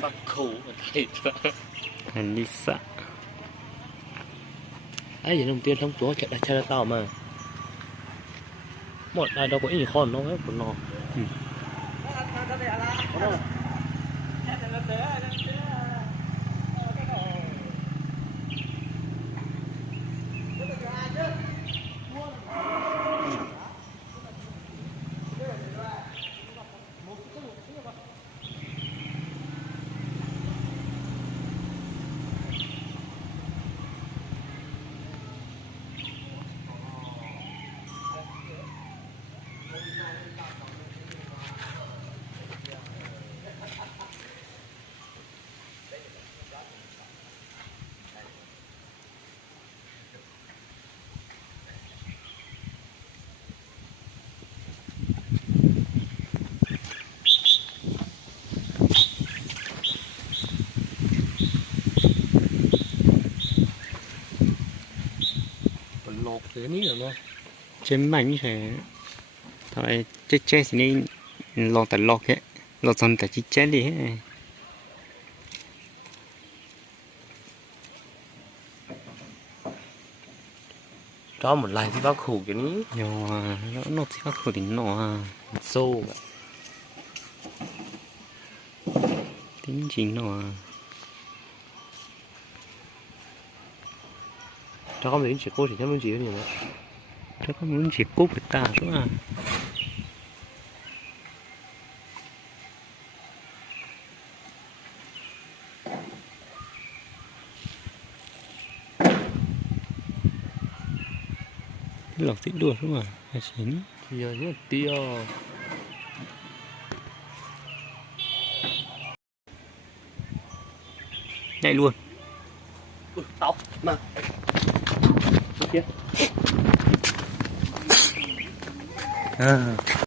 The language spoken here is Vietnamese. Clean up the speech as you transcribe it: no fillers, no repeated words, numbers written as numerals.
Phát khổ mà thầy Hành đi sợ. ấy gì đồng tiền thông chúa chạy ra tao mà một ai đâu có ý con nó hết của nó lột cái ní rồi nó Chém bánh sẽ thôi chết thì nên lọt tại lọt hết lọt xong tại chết đi hết. cho một lần thì bác khủ cái ní Yo nó thì có khổ đến nó xô tính chính nó cho con mình chỉ cô thì chắc mình chỉ cái gì nữa cho có muốn chỉ cúp người ta xuống à. Lọc thích đùa xuống à hay chín thì giờ rất tiêu nhảy luôn. tóc mà kia À.